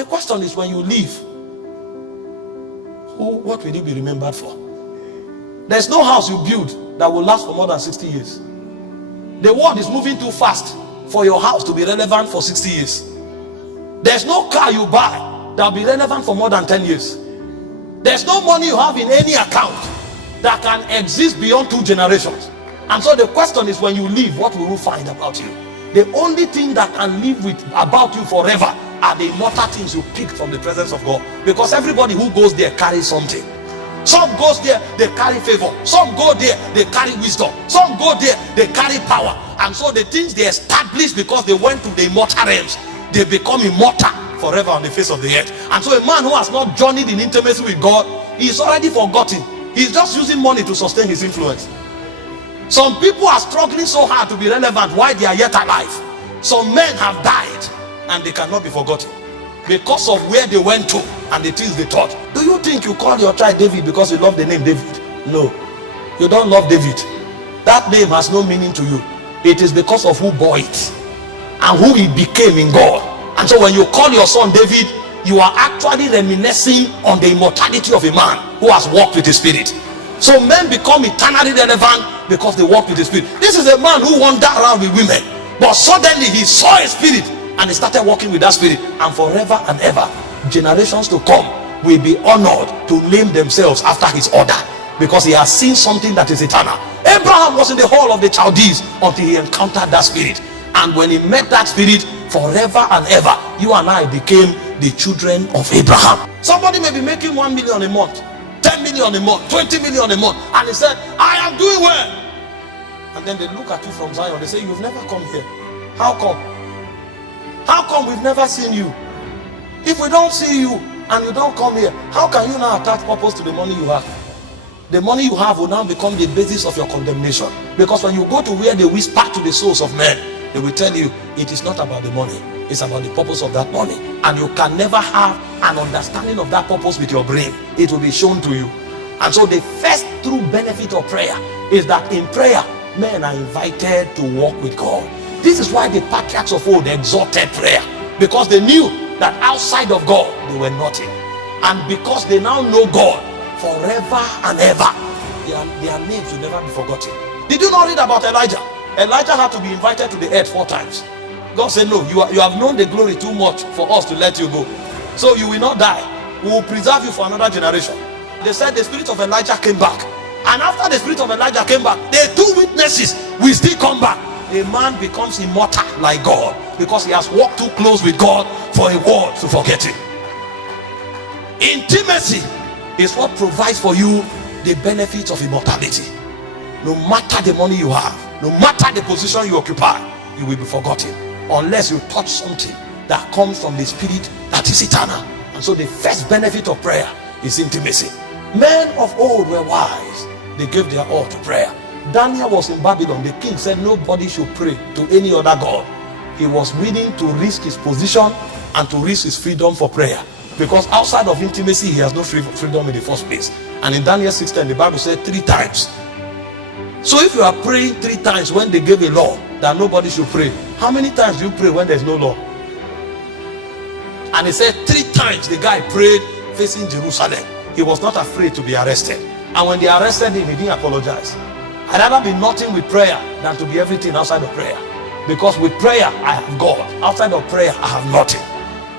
the question is, when you leave, what will you be remembered for? There's no house you build that will last for more than 60 years. The world is moving too fast for your house to be relevant for 60 years. There's no car you buy that will be relevant for more than 10 years. There's no money you have in any account that can exist beyond 2 generations. And so the question is, when you leave, what will you find about you? The only thing that can live with about you forever are the immortal things you picked from the presence of God. Because everybody who goes there carries something. Some goes there, they carry favor. Some go there, they carry wisdom. Some go there, they carry power. And so the things they established because they went to the immortal realms, they become immortal forever on the face of the earth. And so a man who has not journeyed in intimacy with God, he's already forgotten. He's just using money to sustain his influence. Some people are struggling so hard to be relevant while they are yet alive. Some men have died and they cannot be forgotten because of where they went to and the things they taught. Do you think you call your child David because you love the name David? No, you don't love David. That name has no meaning to you. It is because of who bore it and who he became in God. And so when you call your son David, you are actually reminiscing on the immortality of a man who has walked with the Spirit. So men become eternally relevant because they walk with the Spirit. This is a man who wandered around with women, but suddenly he saw a spirit and he started walking with that spirit. And forever and ever, generations to come will be honored to name themselves after his order, because he has seen something that is eternal. Abraham was in the hall of the Chaldees until he encountered that spirit. And when he met that spirit, forever and ever, you and I became the children of Abraham. Somebody may be making 1 million a month, 10 million a month, 20 million a month, and he said, I am doing well. And then they look at you from Zion, they say, you've never come here. How come? How come we've never seen you? If we don't see you and you don't come here, how can you now attach purpose to the money you have? The money you have will now become the basis of your condemnation. Because when you go to where they whisper to the souls of men, they will tell you it is not about the money, it's about the purpose of that money. And you can never have an understanding of that purpose with your brain. It will be shown to you. And so the first true benefit of prayer is that in prayer, men are invited to walk with God. This is why the patriarchs of old exalted prayer, because they knew that outside of God they were nothing. And because they now know God forever and ever, their names will never be forgotten. Did you not read about Elijah? Elijah had to be invited to the earth 4 times. God said, no, you have known the glory too much for us to let you go. So you will not die. We will preserve you for another generation. They said the spirit of Elijah came back. And after the spirit of Elijah came back, the 2 witnesses will still come back. A man becomes immortal like God because he has walked too close with God for a world to forget him. Intimacy is what provides for you the benefits of immortality. No matter the money you have, no matter the position you occupy, you will be forgotten unless you touch something that comes from the Spirit that is eternal. And so the first benefit of prayer is intimacy. Men of old were wise. They gave their all to prayer. Daniel was in Babylon. The king said nobody should pray to any other god. He was willing to risk his position and to risk his freedom for prayer, because outside of intimacy he has no freedom in the first place. And in Daniel 6:10 the Bible said 3 times. So if you are praying 3 times when they gave a law that nobody should pray, how many times do you pray when there's no law? And he said 3 times the guy prayed facing Jerusalem. He was not afraid to be arrested. And when they arrested him, he didn't apologize. I'd rather be nothing with prayer than to be everything outside of prayer. Because with prayer, I have God. Outside of prayer, I have nothing.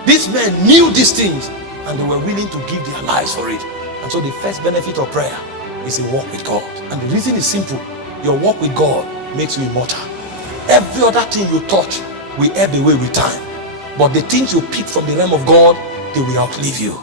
These men knew these things and they were willing to give their lives for it. And so the first benefit of prayer is a walk with God. And the reason is simple. Your walk with God makes you immortal. Every other thing you touch will ebb away with time. But the things you pick from the realm of God, they will outlive you.